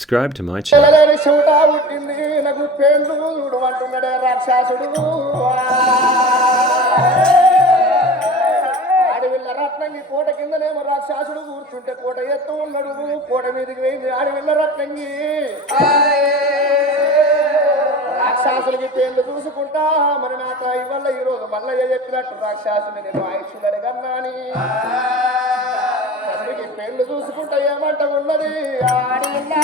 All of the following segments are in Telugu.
subscribe to my channel. రత్నంగి కోట కిందనేమో రాక్షసుడు కూర్చుంటే కోట ఎత్తు ఉన్నాడు కోట మీదకి వేయింది ఆడవిల్ల రత్నంగి రాక్షసులకి పేర్లు చూసుకుంటా మరి నా తాయి వల్ల ఈరోజు మల్లయ్య చెప్పినట్టు రాక్షసుని నేను ఆయుష్యులని కన్నాని తండ్రికి పేర్లు చూసుకుంటా ఏమంట ఉన్నది ఆడవిల్ల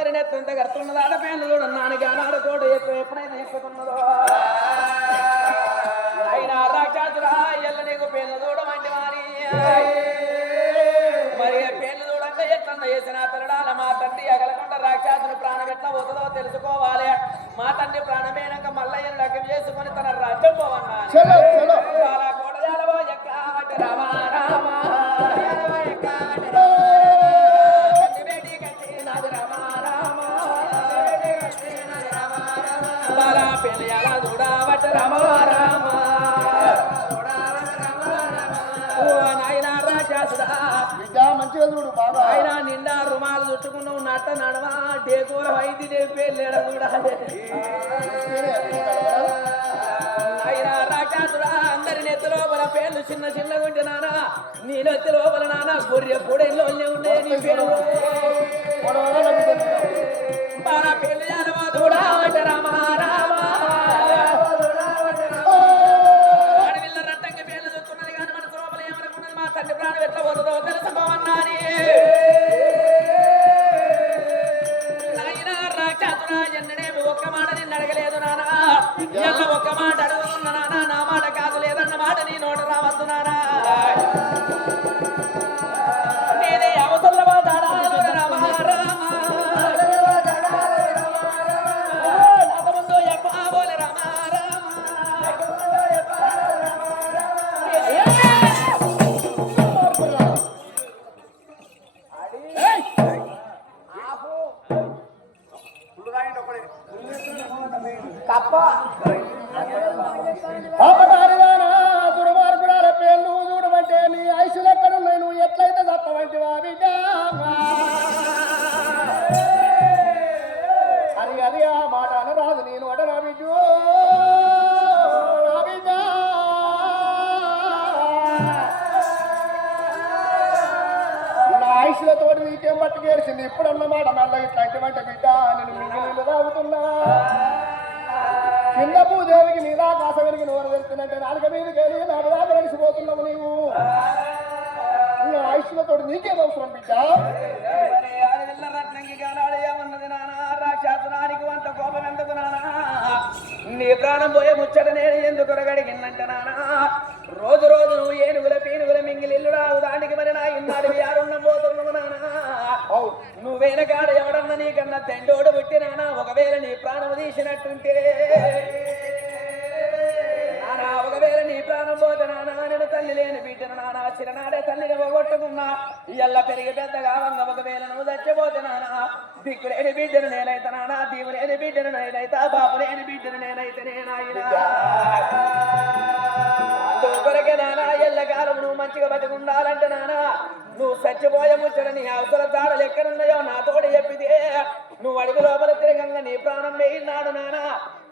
మరి నెత్తంత కడుతున్నది ఆడపేళ్ళు చూడన్నాను గానాడు కోట ఎప్పుడైనా ఎక్కుతున్నదో అయినా రాక్షసురా ఎల్ల నీకు పేర్లు చూడమంటే మరి పేర్లు చూడంగా ఎట్లన్న వేసిన తరడాల మా తండ్రి అగలకుండా రాక్షసుని ప్రాణం ఎట్లా పోతుందో తెలుసుకోవాలి మా తండ్రి ప్రాణమేనాక మల్లయ్యను లగ్నం చేసుకుని తన రాజ్యం పోవన్నా కోటయాలవో ఎక్కావటి రామ రామ మంచిగా చూడు బాబా ఆయన నిండా రుమాలు చుట్టుకున్నావు నట్ట నడవా డేకూర వైద్య డేపేళ్ళేడ చూడాలి ఆయన రాక్షసుడా అందరి నెత్తి లోపల పేర్లు చిన్న చిన్నగా ఉంటే నానా నీ నెత్తి లోపల నానా గొర్రె పొడేళ్ళు ఉన్నాయి నీ పేరు బాగా పెళ్లి జానవా చూడావట రామ రామ అడవిల్ల రట్టంగా పేర్లు చూస్తున్నది కానీ మన లోపల ఏమనుకున్నది మా తండ్రి ప్రాణం ఎట్లా పోతుందో తెలుసుకోమన్నాని నాయన రాక్షసుడా ఎన్నడేమి ఒక్క మాట నిన్ను అడగలేదు నానా ఎల్ల ఒక్క మాట అడుగుతున్నా నానా నా మాట కాదు లేదన్న మాట నీ నోట రావద్దు నానా నేనే అవసరం రామ రామ దుర్మార్గుడాల పేర్లు చూడమంటే నీ ఆయుషులు ఎక్కడున్నాయి నువ్వు ఎట్లయితే తప్పవంటి బిడ్డ అని అది ఆ మాట అనరాదు నేను అట నా బిడ్డ నా బిడ్డ నా ఆయుషులతోటి నీకేం పట్టుకేసింది ఇప్పుడన్న మాట మళ్ళీ ఇట్లాంటివంటే బిడ్డ నేను నీళ్ళు తాగుతున్నా కింద భూదేవికి నీలాకాశం వెలిగి నోరు వెళ్తున్నట్టే నాలుక మీదకి వెళ్ళి నడదా కలిసిపోతున్నావు నీవు ఆయుష్లతో నీకేం అవసరం బిడ్డ ఏమన్నది నానా రాక్షసునానికి వంట కోపం ఎందుకు నానా నీ ప్రాణం పోయే ముచ్చట నేను ఎందుకు రగడిగిన్నంట నానా రోజు రోజు నువ్వు ఏనుగుల పీనుగుల మింగిలి ఇల్లు రావు దానికి మరి నా ఇన్నాడు యారున్న పోతున్నావు నానా నువ్వేన కాడ ఎవడన్నా నీకన్నా తండోడు పుట్టి నానా ఒకవేళ నీ ప్రాణం తీసినట్టుంటే నానా ఒకవేళ నీ ప్రాణం పోతే నానా నేను తల్లి లేని బిడ్డను నానా చిరనాడే తల్లిని పోగొట్టుకున్నా ఇయ్యల్ల పెరిగి పెద్దగా వంగ ఒకవేళ నువ్వు చచ్చిపోతే నానా దిక్కు లేని బిడ్డను నేనైతే నానా దీవు లేని బిడ్డను నేనైతే బాబు లేని బిడ్డను నేనైతే నేనాయినా కొరకే నానా ఎల్లకాలం నువ్వు మంచిగా బతికుండాలంటే నానా నువ్వు చచ్చిపోయే ముచ్చట నీ అవసర దాడలు ఎక్కడున్నాయో నా తోడు చెప్పితే నువ్వు అడుగు లోపల తిరగంగా నీ ప్రాణం వేయినాడు నానా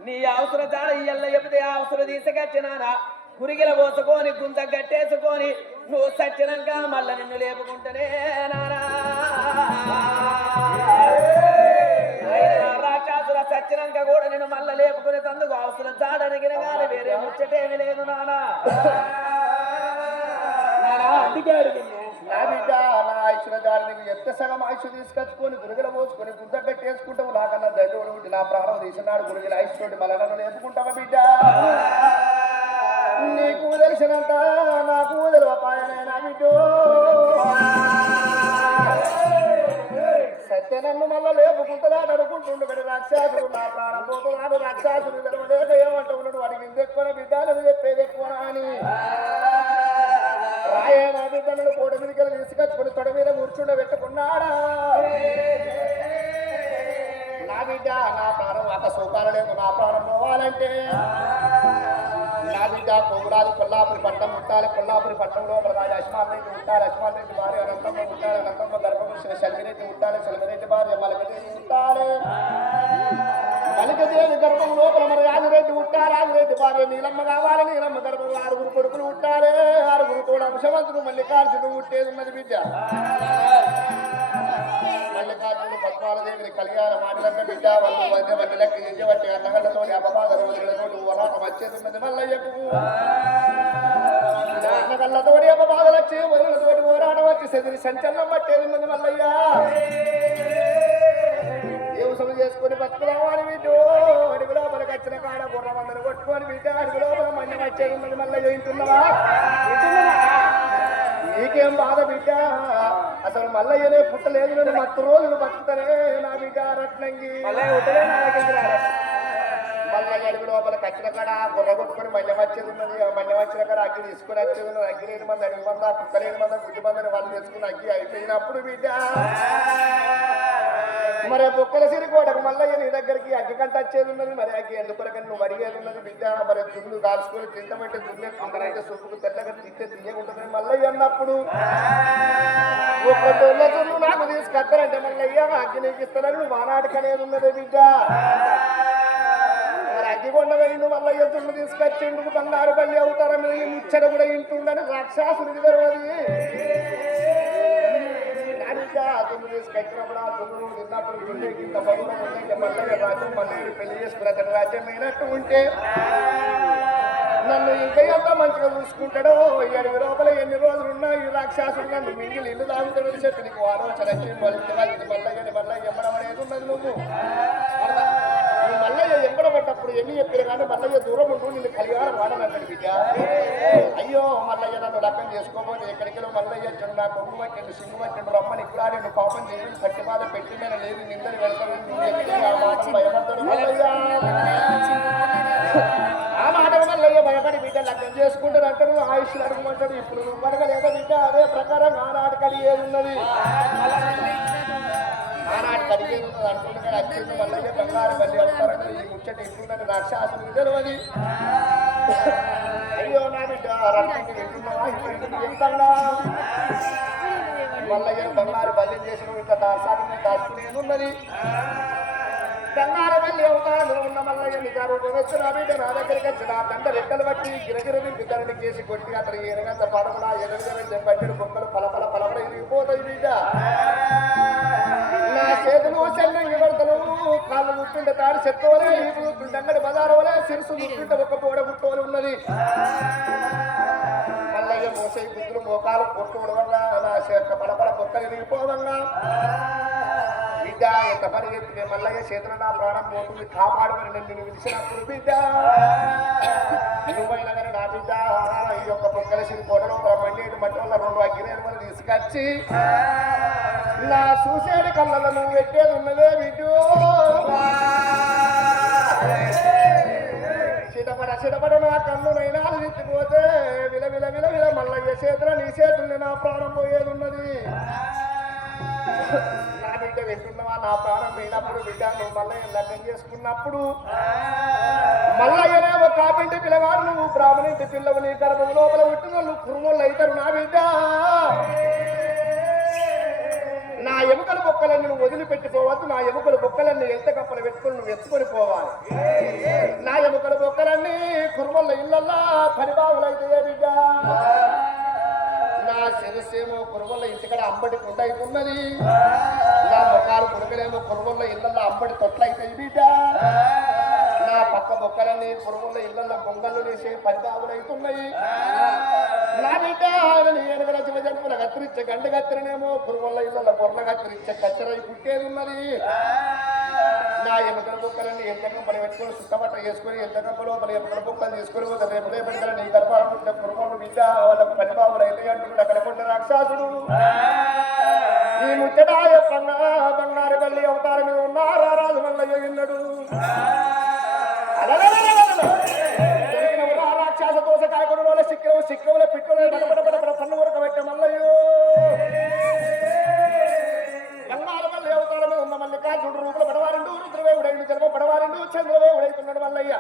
నీ అవసర దాడ ఎల్ల చెప్పితే ఆ అవసరం తీసుకొచ్చి నానా కురిగిల పోసుకొని గుంత గట్టేసుకొని నువ్వు చచ్చినాక మళ్ళా నిన్ను లేపుకుంటేనే నానా రాక్షసుల చచ్చినాక కూడా నేను మళ్ళా లేపుకునే తందుకు అవసరం దాడనిగిన కానీ వేరే ముచ్చటేమి లేదు నానా అందుకే అడిగింది నా బిడ్డ నా ఆయుష్ల దాడిని ఎంత సగం ఆయుష్ తీసుకొచ్చుకొని గురిగల పోసుకొని గుంత కట్టేసుకుంటావు నాకన్నా దగ్గర ఉండి నా ప్రాణం తీసినాడు గురిగిల ఆయుష్ తోటి మళ్ళీ నన్ను లేపుకుంటావా బిడ్డ నీకు తెలిసినంత నాకు తెలియపాయనే నా బిడ్డ సత్య నన్ను మళ్ళా లేపుకుంటున్నాడు అనుకుంటుండు బిడ్డ రాక్షసుడు నా ప్రాణం పోతున్నాడు రాక్షసుడు తెలవలేక ఏమంటూ ఉన్నాడు అడిగింది ఎక్కువ బిడ్డ నువ్వు చెప్పేది ఎక్కువ అని రాయే నా బిడ్డలను కోట మీదకి తీసుకొచ్చుకుని తొడ మీద కూర్చుండ పెట్టుకున్నాడా నా బిడ్డ నా ప్రాణం అంత సౌకాలు లేదు నా ప్రాణం పోవాలంటే నా బిడ్డ బిడ్డ కోగులాది కొల్లాపురి పట్టణం ఉంటాలి కొల్లాపురి పట్టణంలో రాజు అశ్మాన్ రెడ్డి ఉంటారు అశ్మాన్ రెడ్డి భార్య అనంతమ్మ ఉంటారు అనంతమ్మ గర్భపురుషులు శల్మిరెడ్డి ఉంటారు శల్మిరెడ్డి భార్య మలకదేవి ఉంటారు మలకదేవి గర్భం లోపల మరి రాజురెడ్డి ఉంటారు రాజురెడ్డి భార్య నీలమ్మ కావాలి నీలమ్మ గర్భంలో 6 కొడుకులు ఉంటారు 6 తోడు అంశవంతుడు మల్లికార్జును పుట్టేది ఉన్నది బిడ్డ మల్లికార్జునుడు పద్మాలదేవిని కళ్యాణం మాటలంటే బిడ్డ వాళ్ళు వంద వందలకి ఎజ్జబట్టి అన్నగడ్డతో అపవాద రోజులతో వరాటం వచ్చేది ఉన్నది మల్లయ్యకు అన్నగళ్ళతోటి అపవాదలు వచ్చి వరులతోటి పోరాటం వచ్చి సెదిరి సంచలనం పట్టేది ఉన్నది మల్లయ్య దేవసము చేసుకుని బతుకుదామని బిడ్డు అడుగు లోపలికి వచ్చిన కాడ గుర్రమందరు కొట్టుకొని బిడ్డ అడుగు లోపల మన్యం వచ్చేది ఉన్నది మల్లయ్య వింటున్నావా నీకేం బాధ బిడ్డ అసలు మల్లయ్యనే పుట్టలేదు నేను 10 రోజులు బతుకుతానే నా బిడ్డ రత్నంగి మల్లయ్య అడుగు లోపల కచ్చిన కాడ గుర్ర కొట్టుకొని మల్లెం వచ్చేది ఉన్నది మల్లెం వచ్చిన కాడ అగ్గి తీసుకుని వచ్చేది ఉన్నది అగ్గి లేని మంది అడుగు మంది కుక్కలేని మంది గుడ్డి మందని వాళ్ళు తెచ్చుకుని అగ్గి అయిపోయినప్పుడు బిడ్డ మరి బొక్కల సిరికోటకు మల్లయ్య నీ దగ్గరికి అగ్గి కంట వచ్చేది ఉన్నది మరి అగ్గి ఎందుకొరకని నువ్వు అడిగేది ఉన్నది బిడ్డ మరి దున్ను కాల్చుకొని తింటమంటే దున్నే తుంగనంటే సొప్పుకు తెల్లగా తింటే తీయకుంటుందని మల్లయ్య అన్నప్పుడు ఒక్క దొల్ల దున్ను నాకు తీసుకొస్తానంటే మల్లయ్య అగ్గి నీకు ఇస్తానని నువ్వు ఆనాటికనేది ఉన్నది బిడ్డ మరి అగ్గి కొండ వేయిండు మల్లయ్య దున్ను తీసుకొచ్చిండుకు బంగారు బల్లి అవుతారా మీరు ముచ్చట కూడా ఇంటుండని రాక్షసుడికి తెరవది దుమ్ము తీసుకొచ్చినప్పుడు ఆ దుమ్ము తిన్నప్పుడు గుండె కింద పగురం ఉంటే మల్లయ్య రాజ్యం మల్లయ్య పెళ్లి చేసుకుని అతని రాజ్యం అయినట్టు ఉంటే నన్ను ఇంకా ఎంత మంచిగా చూసుకుంటాడో 7 లోపల ఎన్ని రోజులున్నా ఈ రాక్షసుడు నన్ను మింగిలి ఇల్లు తాగుతాడని చెప్పి నీకు ఆలోచన మల్లయ్యని మల్లయ్య ఎంబడమనేది ఉన్నది నువ్వు మల్లయ్య ఎంబడబడ్డప్పుడు ఎన్ని చెప్పారు కానీ మల్లయ్య దూరం ఉంటూ నిన్ను కళ్యాణం వాడనంటాడు బిడ్డ అయ్యో మల్లయ్య నన్ను లక్కం చేసుకోబోతే ఎక్కడికెళ్ళో మల్లయ్య నా కొమ్ము పట్టిండు సింగు పట్టిండు రమ్మని ఇప్పుడాడు పాపం చేయడు కట్టి బాధ పెట్టి మీద లేదు నిందని వెళ్తాడు ఆ మాట భయపడతాడు మల్లయ్య ఆ మాట మల్లయ్య భయపడి బిడ్డ లగ్గం చేసుకుంటారు అంటారు ఆయుష్లు అడుగుమంటారు ఇప్పుడు నువ్వు అడగలేదా బిడ్డ అదే ప్రకారం ఆనాటికి అడిగేది ఉన్నది ఆనాటికి అడిగేది ఉన్నది అంటుండగా అచ్చింది మల్లయ్య బంగారు బల్లి అవుతారని ఈ ముచ్చట ఇంటుందని రాక్షసులు తెలియదు అయ్యో నా బిడ్డ రత్నాన్ని వింటున్నావా మల్లయ్య బంగారు బల్లి చేసిన ఇంత దాసాన్ని దాచుకునేది ఉన్నది బంగారు బల్లి అవుతాడు ఉన్న మల్లయ్య నిజారు వచ్చిన బిడ్డ నా దగ్గరికి వచ్చిన దండ రెక్కలు బట్టి గిరగిరని బిడ్డలని చేసి కొట్టి అతను ఎనగంత పడమడా ఎనగ బట్టెడు బొక్కలు పలపల పలపల ఇరిగిపోతాయి బిడ్డ నా చేతులు చెల్లి పడతలు కాళ్ళు ముట్టుంటే తాడు చెత్తవలే ఈపు ముట్టుంటే అంగడి బజారు వలే సిరుసు ముట్టుంటే ఒక పోడ ముట్టోలు ఉన్నది మల్లయ్య మోసే బుద్ధులు మోకాలు కొట్టుకోవడం వల్ల నా పడపడ బొక్కలు ఇరిగిపోవంగా బిడ్డ ఎంత పని ఎత్తుకే మల్లయ్య చేతులు నా ప్రాణం పోతుంది కాపాడమని నిన్ను పిలిచినప్పుడు బిడ్డ నువ్వైనా కానీ నా బిడ్డ ఈ యొక్క బొక్కల సిరి కోటలో మండేటి మట్టి వల్ల 2 అగ్గిరేలు తీసుకొచ్చి నా చూసేది కళ్ళలో నువ్వు పెట్టేది ఉన్నదే బిడ్డు చిటపడ నా కన్ను నైనాలు ఎత్తిపోతే విల విల విల విల మల్లయ్య చేతుల నీ చేతుల్ని నా ప్రాణం పోయేది ఉన్నది నా బిడ్డ వింటున్నావా నా ప్రాణం పోయినప్పుడు బిడ్డ నువ్వు మల్లయ్య లగ్నం చేసుకున్నప్పుడు మల్లయ్యనే ఒక కాపింటి పిల్లగాడు నువ్వు బ్రాహ్మణింటి పిల్లవు నీ గర్భం లోపల పుట్టిన నువ్వు కురుమోళ్ళు అవుతారు నా బిడ్డ నా ఎముకల బొక్కలన్నీ నువ్వు వదిలిపెట్టిపోవద్దు నా ఎముకల బొక్కలన్నీ ఎంత కప్పలు పెట్టుకుని నువ్వు ఎత్తుకొని పోవాలి నా ఎముకల బొక్కలన్నీ కురుమల్ల ఇళ్ళల్లా పరిబావులైతే బిడ్డ నా శిరస్సేమో కురుమల్ల ఇంటికడ అంబటి కుండ అవుతున్నది నా ముఖాలు పురుగులేమో కురుమల్ల ఇళ్ళల్లో అంబటి తొట్లయితాయి బిడ్డ నా పక్క బొక్కలన్నీ కురుమల్ల ఇళ్ళల్లో బొంగళ్ళు వేసే పరిబావులైతున్నాయి నా బిడ్డ ఎనగల శివజన్మల కత్తిరించే గంట కత్తిరనేమో పురుమల్ల ఇళ్ళ బొర్ర కత్తిరించే కత్తెరై పుట్టేది ఉన్నది నా ఎముకల బొక్కలన్నీ ఎంతకం పని పెట్టుకొని సుత్తబట్ట వేసుకొని ఎంతకంప లోపల ఎముకల బొక్కలు తీసుకొని పోతే రేపు రేపటికల నీ గర్భారం పుట్టిన పురుమల్లు బిడ్డ వాళ్ళకు పనిబాబులు అయితే అంటున్నాడు అక్కడ కొండ రాక్షసుడు ఈ ముచ్చట బంగారు బల్లి అవతారం మీద ఉన్నారా రాజు మల్లయ్య విన్నాడు రాక్షస దోశ కాయకుండా సిక్కుల పిట్టులో పన్ను వరక పెట్టే మల్లయ్యో బంగారు మల్లి అవతారం మీద ఉన్న మల్లికార్జునుడు రూపులు పడవారిండు రుద్రవేవుడైండు జన్మ పడవారిండు చంద్రవేవుడైతున్నాడు మల్లయ్య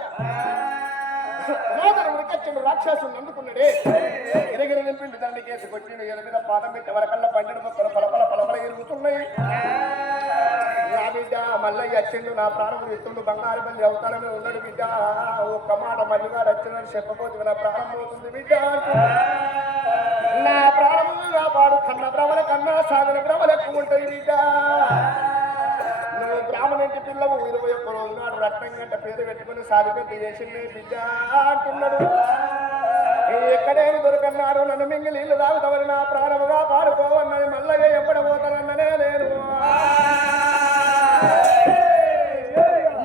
వచ్చిండు రాక్షసుని అందుకున్నాడే గిరగిర నింపిండి దాన్ని కేసు కొట్టిండు ఎల మీద పాదం పెట్టి వరకల్లా పండిన మొక్కలు పలపల పలపల ఎరుగుతున్నాయి నా బిడ్డ మల్లయ్య వచ్చిండు నా ప్రాణం ఎత్తుండు బంగారు బల్లి అవతారమే ఉన్నాడు బిడ్డ ఒక్క మాట మల్లిగాడు వచ్చిందని చెప్పబోతుంది నా ప్రాణం పోతుంది బిడ్డ నా ప్రాణముగా పాడు కన్న భ్రమల కన్నా సాగన భ్రమలు ఎక్కువ ఉంటాయి బిడ్డ నువ్వు బ్రాహ్మణంటి పిల్లవు 21 రోజు నాడు రత్నం గంట పేరు పెట్టుకుని సాధిపెట్టి చేసింది బిడ్డ అంటున్నాడు ఎక్కడేమి దొరకన్నారు నన్ను మింగి నీళ్లు తాగుతామని నా ప్రాణముగా పాడుకోవన్నది మల్లయ్య ఎప్పడబోతానన్ననే నేను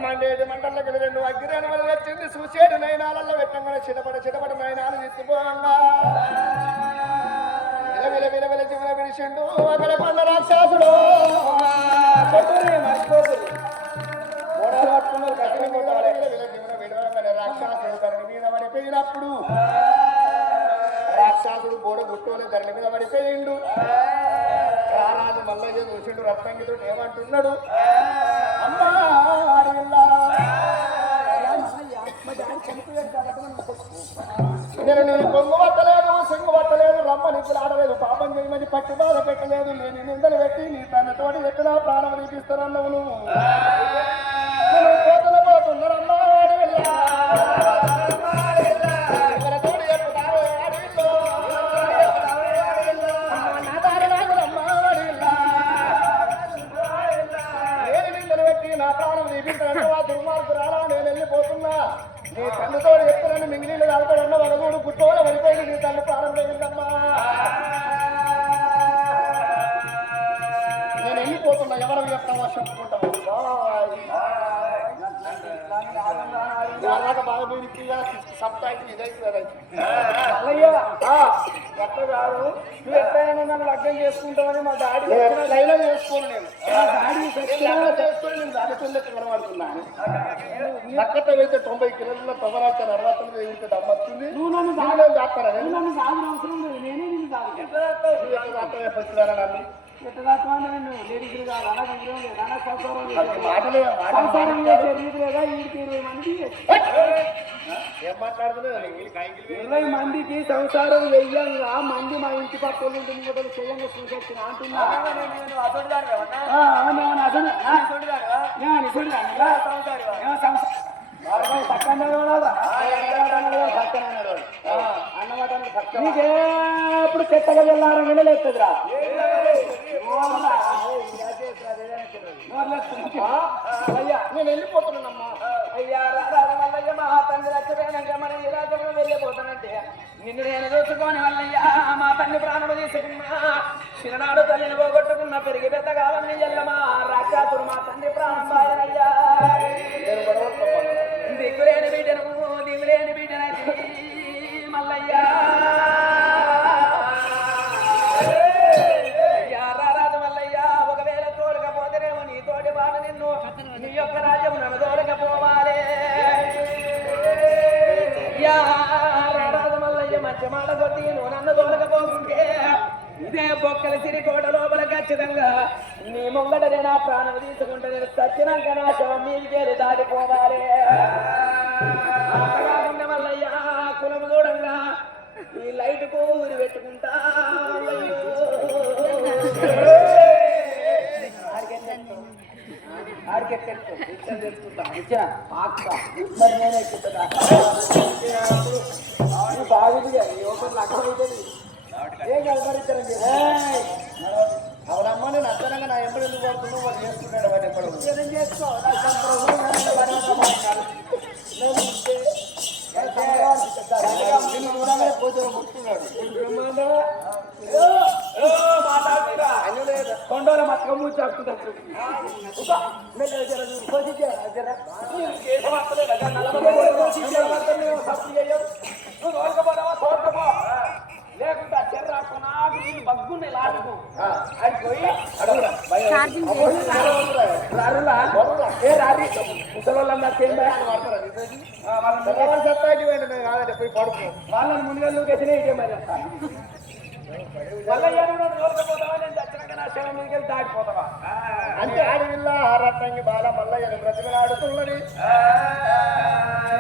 మండేటి మంటలకు 2 అగ్గిరేణి వల్ల వచ్చింది చూసేడు నయనాలలో పెట్టంగానే చిటపట నయనాలు తీసుకుపోవంగా విల విడిచిండు అక్కడ పండ రాక్షసుడు రాక్షసుడు ధరణి మీద పడిపోయినప్పుడు రాక్షసుడు బోడ గుట్టోలే ధరణి మీద పడిపోయిండు రారాజు మల్లయ్య చూసిండు రత్నంగితో ఏమంటున్నాడు అమ్మా నేను నీ కొంగు పట్టలేదు సింగు పట్టలేదు రమ్మ నిప్పులు ఆడలేదు పాపం చేయమని పట్టు బాధ పెట్టలేదు నేను నిందలు పెట్టి నీ తనతోటి ఎట్లా ప్రాణం తీపిస్తానన్నావు నువ్వు పోతున్న పోతున్నారమ్మా నేను నిందలు పెట్టి నా ప్రాణం తీపిస్తానన్నా దుర్మార్గురాలా నేను వెళ్ళిపోతున్నా నీ తల్లితో ఎప్పుడైనా మింగిలీలు తాగుతాడన్న వరదూడు గుట్టోల పడిపోయింది నీ తల్లి ప్రారంభమైందమ్మా నేను వెళ్ళిపోతున్నా ఎవరు చెప్తామో చెప్పుకుంటాము బాగా పోయిగా సప్తాయికి ఇదైతే ఎట్లా కాదు నువ్వు ఎట్లయినా నన్ను లగ్నం చేసుకుంటామని మా డాడీ లైలో చేసుకోను నేను చేసుకొని నేను దాని పిల్లకి కనబడుతున్నాను నక్కత వెళ్తే 90 కిలోల తొగరాత 69 వెళ్తే దమ్మొస్తుంది నువ్వు నన్ను దాస్తారా నన్ను సాగిన అవసరం లేదు నేనే నిన్ను సాగుతాను వచ్చినారా నన్ను ఏం మాట్లాడుతున్నారు 20 మందికి సంసారం వెయ్యంగా మంది మా ఇంటి పక్కన ఉంటుంది చెయ్యంగా చూసొచ్చిన అంటున్నా నీకేప్పుడు చెత్తగా వెళ్ళారని వినలేదురా నేను వెళ్ళిపోతున్నానమ్మా అయ్యా మల్లయ్య మా తండ్రి రచ్చపోయాక మరి ఈ రాజ్యంలో వెళ్ళిపోతానంటే నిన్ను నేను చూసుకొని మల్లయ్యా మా తండ్రి ప్రాణులు తీసుకున్నా చిన్ననాడు తల్లిని పోగొట్టుకున్నా పెరిగి పెద్ద కావాలని ఎల్లమా రాక్షసుడు మా తండ్రి ప్రాణం బాయనయ్యా దిగులేని బిడ్డనైతే మల్లయ్యా నీ యొక్క రాజ్యం నన్ను దూరకపోవాలి రారాజు మల్లయ్య మంచి మాట కొట్టి నువ్వు నన్ను దూరకపోకుంటే ఇదే బొక్కల సిరికోట లోపల ఖచ్చితంగా నీ ముంగటనే నా ప్రాణం తీసుకుంటే నేను సచ్చినాక నా శవం మీదికేది దాటిపోవాలి మల్లయ్య కులము దూరంగా ఈ లైట్ కూరి పెట్టుకుంటా ఆడికెట్టుకుంటా ఇచ్చిన మరి నేను ఎక్కుతుందా బాగుంది యువకులు అర్థమవుతుంది ఏం కలపరిస్తారండి అవునమ్మా నేను అర్థంగా నా ఎంపడు ఎందుకు పడుతున్నావు వాళ్ళు చేసుకున్నాడు వాడు ఎప్పుడు చేసుకో కొండల మతకం మూచాడుతుంటారు లేకుండా చెర్రాకున్నా బగ్గుని లాడుకో అడిపోయి ముసలోళ్ళన్నా పోయి పడుకో వాళ్ళని ముందుగా గెచ్చినా ఇదే మరి దాటిపోతావా అంటే అడవిల్ల రత్నంగి బాల మల్లయ్యను బ్రతిమలాడుతున్నది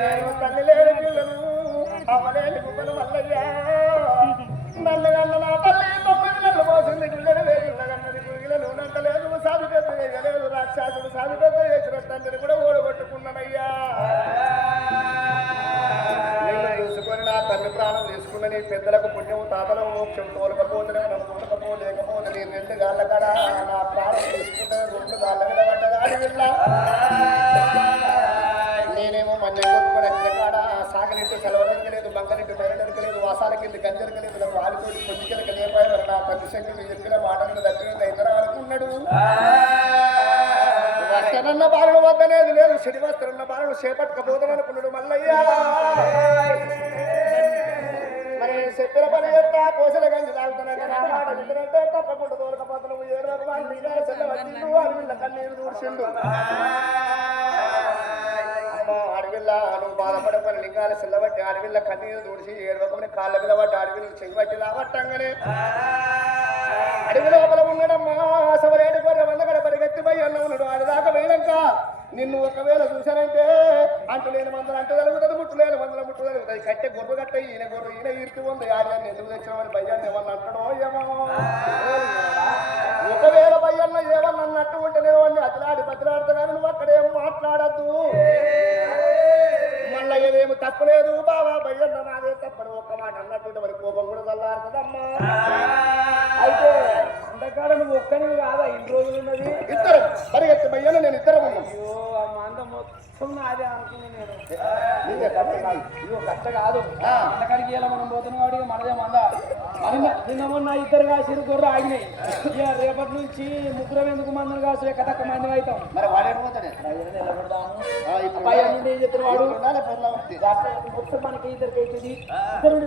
నేను తల్లి లేని పిల్లలు అమ్మలేని గుమ్మలు మల్లయ్య నల్లగన్న నా తల్లి 9 నెలలు మోసింది గుళ్ళని వేగుళ్ళగన్నది గురిగిల నూనంటలేదు సాధు పెద్ద వేయలేదు రాక్షసుడు సాధు పెద్ద వేసిన తండ్రిని కూడా ఓడగొట్టుకున్నానయ్యా చూసుకొని నా తల్లి ప్రాణం తీసుకున్న నీ పెద్దలకు పుణ్యం తాతలకు మోక్షం తోలకపోతే నన్ను తోలకపోలేకపోతే నీ 2 గాళ్ళ కాడ నా ప్రాణం తీసుకుంటే 2 గాళ్ళ మీద పడ్డదాడి వెళ్ళ నేనేమో మన్యం కొట్టుకొని వచ్చిన కాడ సాగలింటి సెలవులెరకలేదు బంకలింటి బెరడెరకలేదు వాసాల కింద గంజరకలేదు నాకు వారితోటి కొద్దికెలక లేపారు నా తల్లి శంకరుడు చెప్పిన మాటలను దగ్గర ఇతర అనుకున్నాడు వస్తనన్న బాలుడు వద్దలేదు లేదు చెడి వస్తున్న బాలుడు చేపట్టుకపోతామనుకున్నాడు మల్లయ్యా మరి చెప్పిన పని చేస్తా కోసల గంజి తాగుతానంటే నా మాట వింటే తప్పకుండా తోలకపోతున్నావు 7 రకాల చెల్లవచ్చిండు అడవిళ్ళ కన్నీరు దూర్చిండు అడవిల్లా నువ్వు బాధపడపని లింగాల సెల్లబట్టి అడవిళ్ళ కన్నీరు దూడిచి 7 రకమైన కాళ్ళ మీద పట్టి అడవిలు చెయ్యబట్టి రాబట్టంగానే అడవి లోపల ఉన్నాడమ్మా సవరేడు గొర్రె వందగడ పరిగెత్తిపోయి అన్న ఉన్నాడు ఆడిదాకా పోయినాక నిన్ను ఒకవేళ చూశానంటే అంటులేని మందలు అంటు కలుగుతుంది ముట్టులేని మందలు ముట్టు కలుగుతుంది కట్టె గొర్రె కట్ట ఈయన గొర్రె ఈయన ఈర్తి ఉంది ఆడియాన్ని ఎందుకు తెచ్చామని భయ్యాన్ని ఏమన్నా అంటాడో ఏమో ఒకవేళ భయ్యన్న ఏమన్నా అన్నట్టు ఉంటేనేవన్నీ అతిలాడి బతిలాడుతా కానీ నువ్వు అక్కడేం మాట్లాడద్దు మళ్ళీ ఏదేమి తప్పలేదు బాబా భయ్యన్న నాదే తప్పని ఒక్క మాట అన్నట్టు మరి కోపం కూడా చల్లారుతుందమ్మా అయితే అంతకాడ నువ్వు ఒక్కనివి కాదా 2 రోజులు ఉన్నది ఇద్దరు పరిగెత్తి భయ్యన్న నేను ఇద్దరం ఉన్నాం అయ్యో ఆ మంద మొత్తం నాదే అనుకున్నా నేను కష్ట కాదు అంతకాడికి ఇలా మనం పోతున్నాం కాబట్టి మనదే మంద నిన్న మొన్న 2 కాసిన గొర్రె ఆగినాయి ఇక రేపటి నుంచి 3 ఎందుకు మందులు కాసు కథక్క మంది అవుతాం మరి వాడేపోతాడే ఏం చెప్తారు వాడు మొత్తం మనకి 2 అవుతుంది 2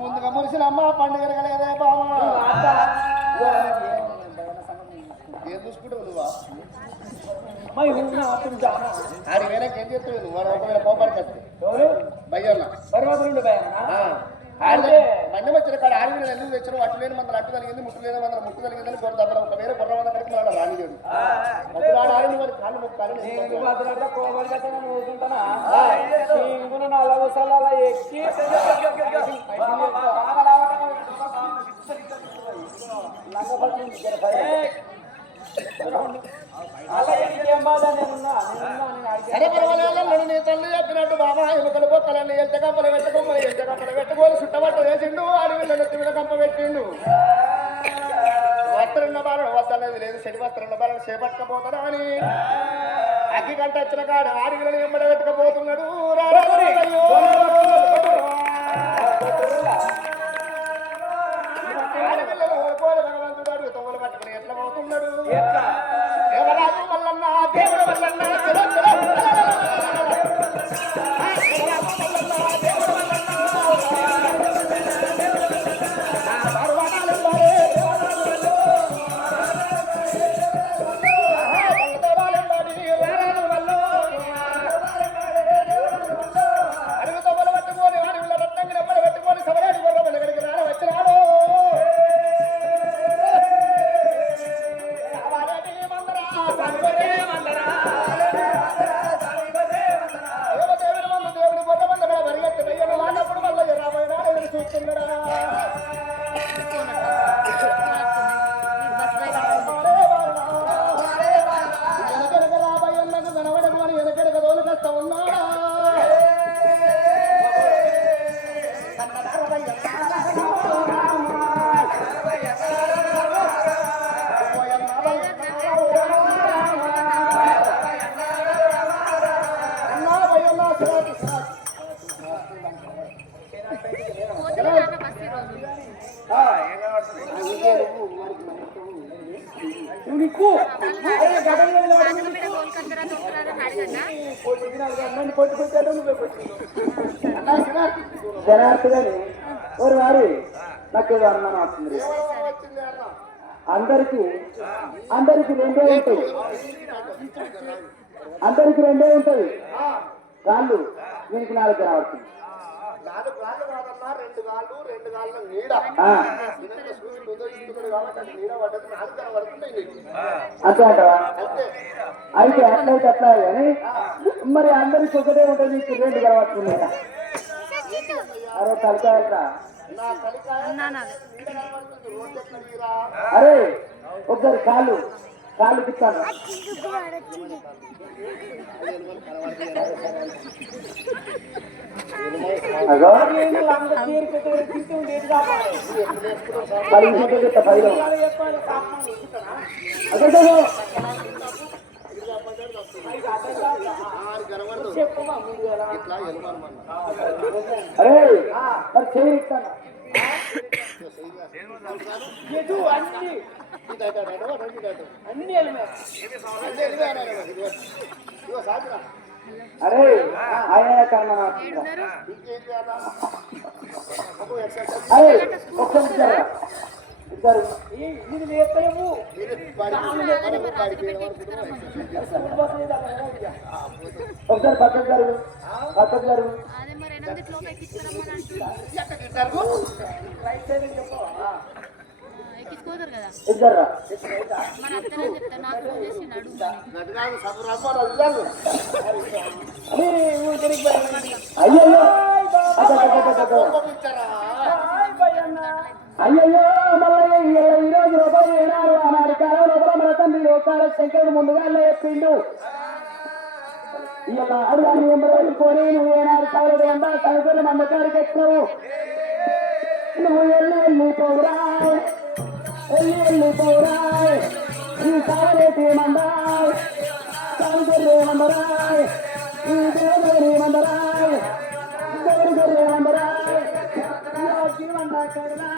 ముందుగా మురిసిన అమ్మ పండుగ కలగదే బావా ఏం చూసుకుంటావు నువ్వా ఆడి వేరే ఏం చెప్తావు నువ్వు వాడు ఒకవేళ కోపానికి వస్తే భయ్యన్న మన్నం వచ్చిన కాడ ఆడిని ఎందుకు తెచ్చిన అటు లేని మందలు అట్టు కలిగింది ముట్టు లేని మందలు ముట్టు కలిగిందని గొడవ దెబ్బలు ఒకవేళ గొర్రె వంద కడికి వాడు రానిలేడు అప్పుడు ఆడిని వాడి కాళ్ళు మొక్కాలి ఎక్కి సరే పర్వాలేదు నీ తల్లి చెప్పినట్టు బాబా ఎముకలు బొక్కలన్నీ ఎంత కంపలు పెట్టుకోమని ఎంత కంపలు పెట్టుకోని చుట్టబట్ట వేసిండు అడవిలో నెత్తి మీద కంప పెట్టిండు వస్త్రున్న బాలను వద్దనేది లేదు చెడి వస్త్రున్న బాలను చేపట్టకపోతాడు అని అగ్గి గంట వచ్చిన కాడు అడవిలను ఎంబడ పెట్టుకపోతున్నాడు అడవిలో ఓడిపోయి భగవంతుడు అడుగు తొవ్వలు పట్టుకుని ఎట్లా పోతున్నాడు దేవరాజు మల్లన్న దేవుడు మల్లన్న జనార్దని ఒక వారి నాకు అనుమానం వస్తుంది. అందరికి 2 ఉంటాయి, అందరికి 2 ఉంటుంది. కాళ్ళు దీనికి 4 రావచ్చు. అంతే అంటవా? అయితే అట్లయితే అట్లా కానీ మరి అందరికి ఒకటే ఉంటుంది, 2 కలవచ్చు. అరే తలకాయరా నా తలికాయ నీడ కనబడుతుంది, రోడ్డు ఎక్కడిరా? అరే ఒకసారి కాళ్ళు కాళ్ళు తిప్పాను అగో పైలో ఇట్లా ఎలుమనమన్నా. అరే మరి చేయి ఇస్తాను ఇదిగో సాకురా. అరే ఆయన కర్మ ఇంకేంటి అన్నా? అబ్బో, ఎక్సర్సైజ్ అరే ఒక్కసారి ఇద్దరు మీరు పడి పడిపోయిన వరకు కూడా ఎక్సర్సైజ్ చేస్తారు. ఒకసారి పక్కకు జరుగు పక్కకు జరుగు అదే మరి ఎనిమిదిలోకి ఎక్కించుకురమ్మని అంటున్నారు. ఎక్కించుకోతారు కదా ఇద్దరు మన అత్తనే చెప్తాను, నాకు ఫోన్ చేసి అడుగుతాను. గట్టిగా చదువు రాసుకోవాలి, అది కాదు. అయ్యయ్యో పంపించారా? అయ్యయ్యో మల్లయ్య ఈ రోజు రూపాయలు ఏనాడు ఆనాడు కాలం లోపల మన తండ్రి లోకాల శంకరుడు ముందుగా చెప్పిండు ఇలా అడుగాన్ని వెంబడుకొని నువ్వు ఏనాడు కాలేదు అందా సంగతులు నమ్మకానికి ఎక్కినావు నువ్వు వెళ్ళిపోరాయ్ వెళ్ళిపోరాయ్ ఈ సాగరేటి ఏమందాయ్ సంగతులు ఏమందరాయ్ ఈ దేవుడు ఏమందరాయ్ దేవుడు ఏమందరాయ్ జీవన కరుణా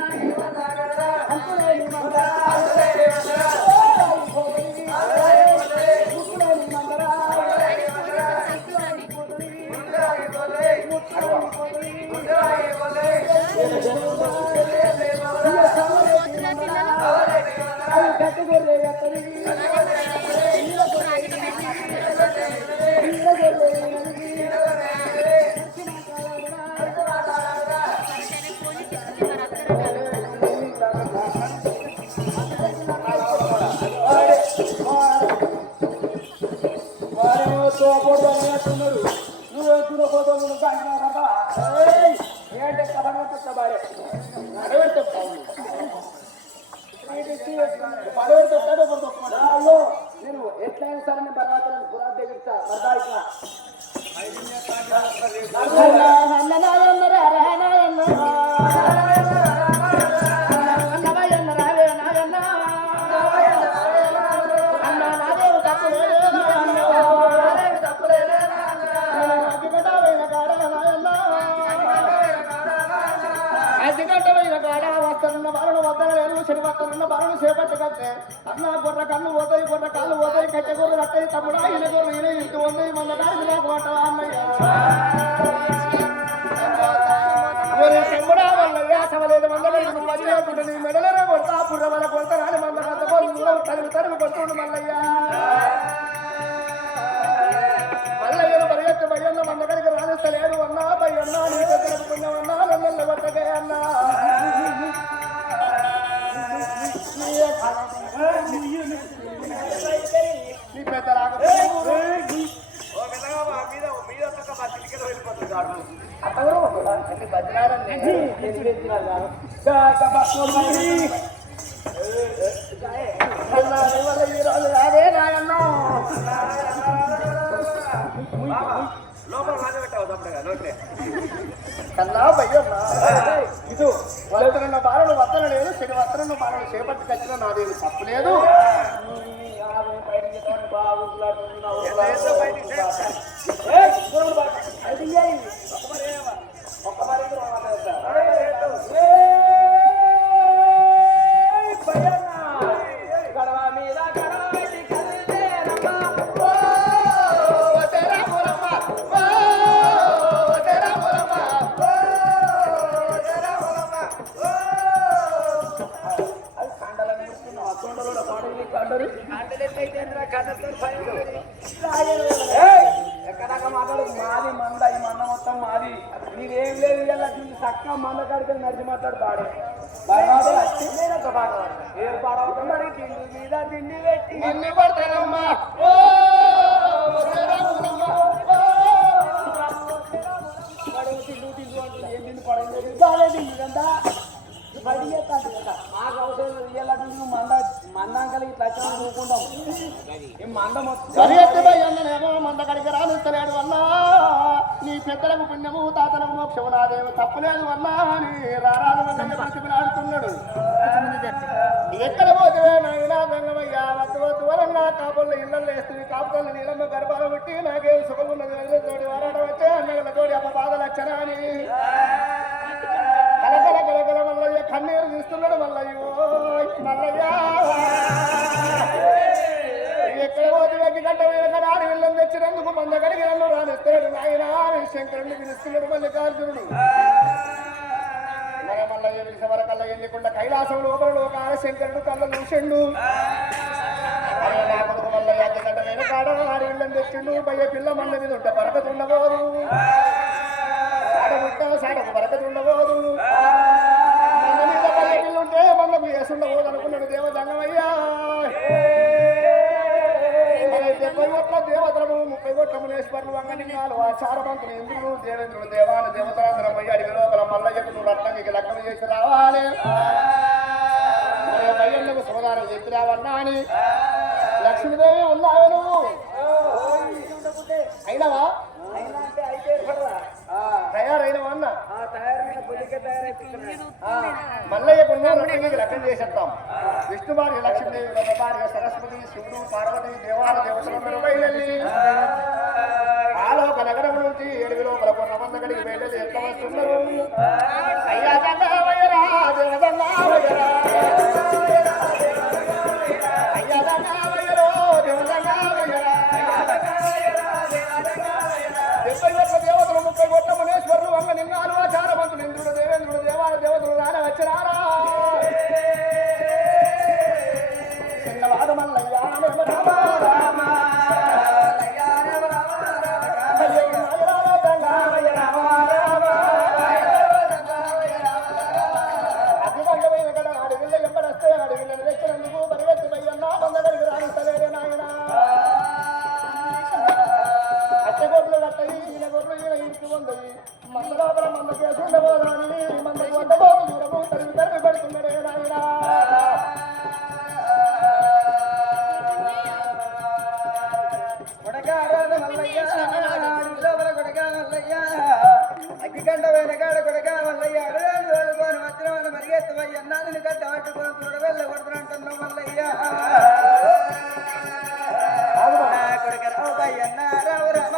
నేను ఎట్లయినా సరే నేను తర్వాత పురాత్ దగ్గర అన్న గొర్రె కన్ను పోతాయి, గొర్రె కాళ్ళు పోతాయి, కట్టె గొర్రె కట్టాయి, తమ్ముడు ఈయన గొర్రె ఈయన ఇంటి ఉంది, మన దానికి నాకు పట్టవా అన్నయ్య? తమ్ముడా వల్లయ్య సమలేదు మందలేదు నువ్వు వచ్చేకుంటే నీ మెడలనే కొడతా పుర్ర వల్ల కొడతా రాని మంద తరుగు కొడుతుండు మల్లయ్య. మల్లయ్యను పరిగెత్తి భయ్యన్న మన దగ్గరికి రాణిస్తలేడు అన్నా, భయ్యన్నా నీ దగ్గర పుణ్యమన్నా నన్ను కొట్టగే అన్నా. నీ పెద్ద కన్నా భయ్యన్నా ఇది వస్తున్న బాలను వద్దన లేదు, చెడు వస్త్రం బాలను చేపట్టి కట్టిన నాదేమి తప్పులేదు. ఎక్కడాక మాట్లాడు మాది మంద ఈ మంద మొత్తం మాది నీదేం లేదు ఇలా చక్క మంద కాడికి నడిచి మాట్లాడు పాడే ఏం పాడవుతుంది తిండి మీద తిండి పెట్టి అన్ని పడతానమ్మా. తిండు తిండు అంటే ఏం తిండి పడైంది ఈ మంద మొత్తం సరిహద్దుపై అన్ననేమో మంద కడికి రానిస్తలేడు అన్నా నీ పెద్దలకు పుణ్యము తాతలకు మోక్షము నాదేమో తప్పులేదు అన్నా అని రారాజు మందకి బ్రతికిలాడుతున్నాడు. ఎక్కడ పోతే నాయనా గంగమయ్యా వద్దు వద్దు వరంగా కాపుల్లో ఇళ్ళల్లో వేస్తుంది కాపుల్లో నీళ్ళమ్మ గర్భాలు పెట్టి నాకేం సుఖం ఉన్నది తోడి వరాట వచ్చే అన్నగల తోడి అమ్మ బాధ లక్షణ అని కలకల కలకల మల్లయ్య కన్నీరు తీస్తున్నాడు మల్లయ్యో మల్లయ్య ఎక్కడ పోతే వెక్కి గంట వేల ఆడి వెళ్ళని తెచ్చినందుకు మంద కడిగి నన్ను రానిస్తాడు నాయన శంకరుడిని పిలుస్తున్నాడు మల్లికార్జునుడు. మన మల్లయ్య పిలిచే వరకల్లా ఎన్నికుండా కైలాసం లోపల ఒక శంకరుడు కళ్ళ చూసిండు. నా కొడుకు మల్లయ్య గంట వేల కాడ ఆడి వెళ్ళని తెచ్చిండు. పయ్య పిల్ల మంద మీద ఉంటే బరకతుండబోదు సాడబుట్ట సాడకు బరకతుండబోదు మంద మీద పయ్య పిల్ల ఉంటే మందకు వేసుండబోదు అనుకున్నాడు దేవదంగమయ్యా. 70 కోట్ల దేవతలను 30 కోట్ల మునేశ్వరులు అంగనింగాలు ఆచారవంతులు ఇంద్రుడు దేవేంద్రుడు దేవాన దేవతలందరం పోయి అడిగి లోపల మల్లయ్యకు నువ్వు రత్నంకి లెక్కలు చేసి రావాలి మరి పయ్యకు శుభదానం చెప్పి రావన్నా అని లక్ష్మీదేవి ఉన్నావు నువ్వు అయినవా తయారైనవా అన్న మల్లయ్యకు రత్నంకి లెక్కలు చేసేద్దాం. విష్ణు భార్య లక్ష్మీదేవి భార్య సరస్వతి శివుడు పార్వతి దేవాల దేవతలందరూ బయలుదేరి ఆలోక నగరం నుంచి 7 లోపల కొన్న మంద గడికి బయలుదేరి ఎట్లా వస్తున్నారు. అయ్యా దండావయ్యరా దేవదండావయ్యరా అయ్యా దండావయ్యరో దేవదండావయ్యరా 70 కోట్ల దేవతలు 30 కోట్ల మునేశ్వరులు వంగ నిన్నాలు ఆచారవంతులు ఇంద్రుడు దేవేంద్రుడు దేవాల దేవతలు రాన వచ్చినారా చిన్నవాడు మల్లయ్య మందలోపల మంద కేసు ఉండబోదని మందకు వద్దబోదు దూరము తరిమి తరిమి పెడుతున్నాడే నాయన కొడగారాధ మల్లయ్య లోపల కొడగా మల్లయ్య అగ్గిగంట వెనకాడ కొడగా మల్లయ్య అడగాడు వేలుకొని వచ్చిన వాళ్ళు మరిగెత్తమయ్య అన్నాన్ని గడ్డ పట్టుకొని చూడవెళ్ళ కొడుతున్నట్టున్నాం మల్లయ్య కొడగరావు అన్న రావు రామ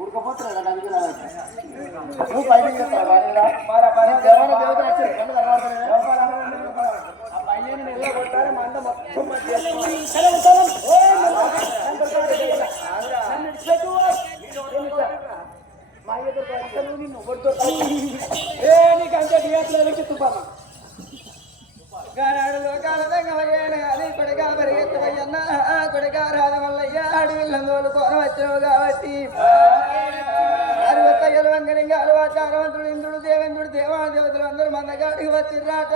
ఉడకపోతున్నా కదా నువ్వు బయటకు చెప్తావు దేవాల దేవత పైన నిలబొట్టాలి మంద మొత్తం మా ఎదురు నిన్ను నీకంటే డిఎస్లకి తుపాను గానాడు లోకాల దంగమయ్యాను కొడగా పరిగెత్తవయ్యన్న కొడగా రాధమల్లయ్య అడవిల్లందోలు కోన వచ్చినవు కాబట్టి అరవత్తయ్యలు వంగలింగాలు ఆచారవంతుడు ఇంద్రుడు దేవేంద్రుడు దేవాదేవతలు అందరూ మందగాడికి వచ్చిర్రాట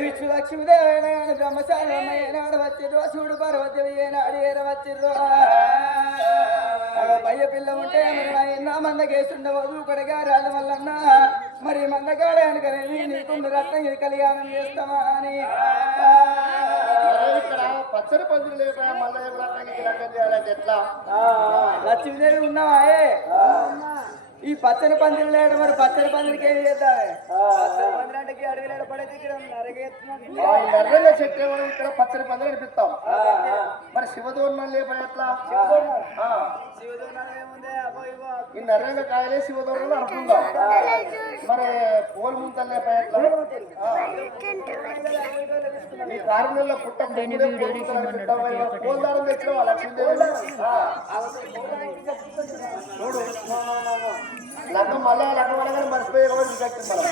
విష్ణు లక్ష్మీదేవైన బ్రహ్మచారి ఏనాడు వచ్చిర్రో శివుడు పార్వతి ఏనాడు ఏర వచ్చిర్రో పయ్య పిల్ల ఉంటే నా మందకేస్తుండవదు కొడగా రాజమల్లన్న మరి మందగాడే అనుకనేది నీకుండు రత్నం ఇది కళ్యాణం చేస్తామా అని ఇక్కడ పచ్చడి పందులు లేక మల్లయ్య రత్నానికి లగ్నం చేయాలంటే ఎట్లా లక్ష్మీదేవి ఉన్నావా ఈ పచ్చని పందిరి లేడు మరి పచ్చని పందిరికి ఏం చేద్దాం అడవిలో పడేది నరగా చెట్టు ఇక్కడ పచ్చని పందిరి అనిపిస్తాం మరి శివదోర్ణం లేపా ఎట్లా ఈ నర్రంగా కాయలే శివదోర్ణంలో అనుకుందాం మరి పోలు ముంతలు లేపా ఎట్లా ఈ కారణంలో పుట్ట పోల్దారం తెచ్చిన లక్ష్మీదేవి చూడు లగ్నం మళ్ళా లగ్నం అనగానే మర్చిపోయే కూడా మనం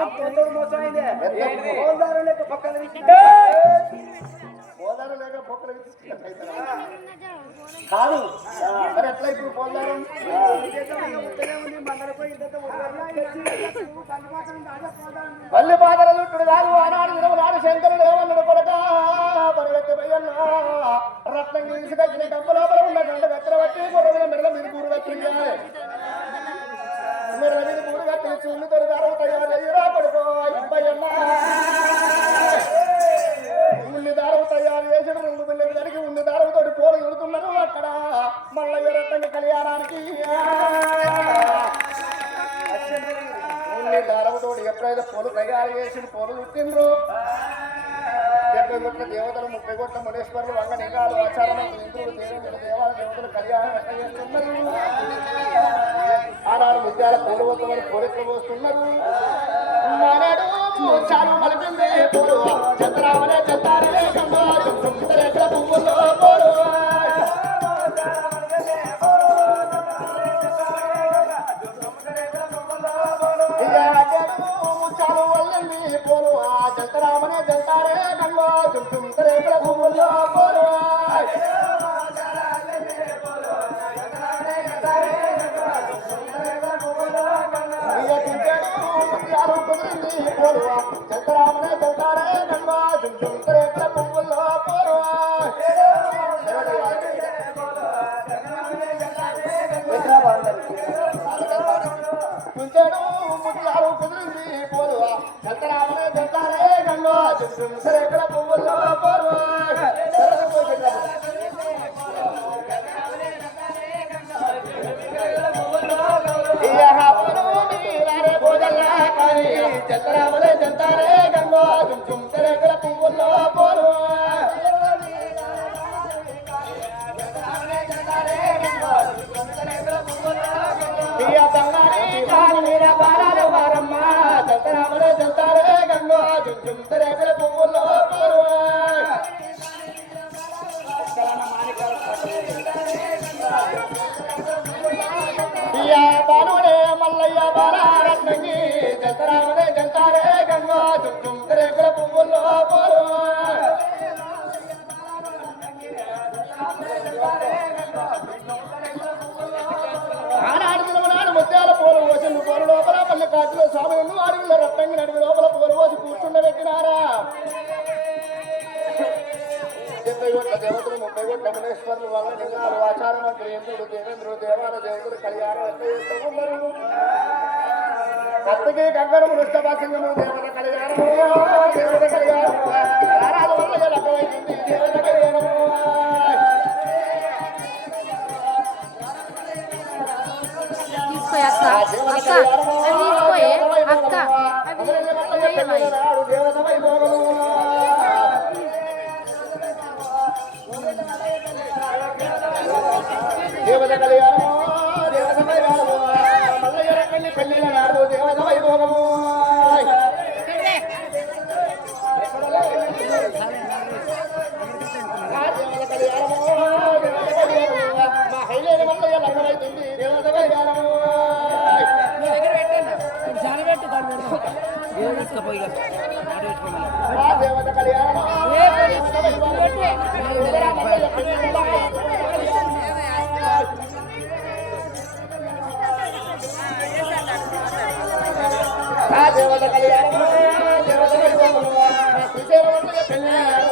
అప్పుడు మోసమైందే గోదావరి లేక పొక్కలు తీసుకున్నట్లయితే కాదు మరి ఎట్లా ఇప్పుడు పోదారు మళ్ళీ బాధల చుట్టూ కాదు ఆనాడు వినవు నాడు శంకరుడు ఏమన్నాడు కొడక పరిగెత్తి పోయన్నా రత్నం తీసుకొచ్చిన డబ్బు లోపల ఉన్న గంట గత్తర బట్టి గుర్ర మెడల మీద గూడు కట్టించాలి మెడల మీద గూడు కట్టిన చూళ్ళు తొలగారు తయారు అయ్యిరా పడుకో అయ్యన్నా ఉల్లి దారం తయారు చేసిన 2 బిల్లలు జరిగి ఉల్లి దారంతో పోలు ఎడుతున్నారు అక్కడ మల్లయ్య రత్నంగా కళ్యాణానికి ఉల్లి దారంతో ఎప్పుడైతే పోలు తయారు చేసి పోలు చుట్టిండ్రు 70 కోట్ల దేవతలు 30 కోట్ల మునేశ్వర్లు వంగ నిగాలు ఆచారమంతులు ఇంద్రుడు దేవేంద్రుడు దేవాల దేవతలు కళ్యాణం ఎట్లా చేస్తున్నారు ఆనాడు ముత్యాల పూలు వద్దమని పోలెట్లు పోస్తున్నారు నానాడు చాలు మలిపింది పోలు చంద్రామనే చంద్రాలే కంగారు సుందరేట్ల పువ్వుల్లో పోలు చాలు వల్లండి పోలు చంద్రామనే చంద్రాలే కంగా సుందరేట్ల పువ్వుల్లో పోలు చంద్రామనే చంద్రాలే కంగా సుందరేట్ల పువ్వుల్లో పోలు కుంచెడు ముత్యాలు కుదిరింది పోలు చంద్రామనే చంద్రాలే కంగా సుందరేట్ల పువ్వుల్లో పోలు చంద్రామనే చంద్రాలే గంగా సుందరేట్ల పువ్వుల్లో పోలు చంద్రామనే చంద్రాలే గంగా సుందరేట్ల పువ్వుల్లో పోలు బాలుడే మల్లయ్య బాలరత్నంగి చంద్రామనే చంద్రాలే గంగా సుందరేట్ల పువ్వుల్లో పోలు ఆనాడు నాడు ముత్యాల పూలు పోసిన పూల లోపల మళ్ళీ కాటిలో స్వాములను అడవిలో రత్నంగి నడివి లోపల పూలు పోసి కూర్చుండబెట్టినారా 70 కోట్ల దేవతలు 30 కోట్ల మునేశ్వర్లు వంగ నిగాలు ఆచారమంతులు ఇంద్రుడు దేవేంద్రుడు దేవాల దేవతలు కళ్యాణం ఎట్లా చేస్తున్నారు కత్తికి గంగరము నిష్టభాసింగము దేవత కళ్యాణము దేవత కళ్యాణము రారాజు వల్ల లభ్యమైంది దేవత కళ్యాణము తీసుకోయి అక్క అక్క అవి తీసుకోయే అక్క అవి దేవత వైభోగము దేవత కళ్యాణము దేవత వైభోగము మల్లయ్య రకండి పెళ్లిల నాడు దేవత వైభోగము దేవత కళ్యాణము దేవత వైభోగము మా హైలేని మల్లయ్య లగ్నమైతుంది దేవత కళ్యాణము దేవత కళ్యాణము దేవత వైభోగము దేవత కళ్యాణము దేవత వైభోగము శ్రీశైలం పెళ్లి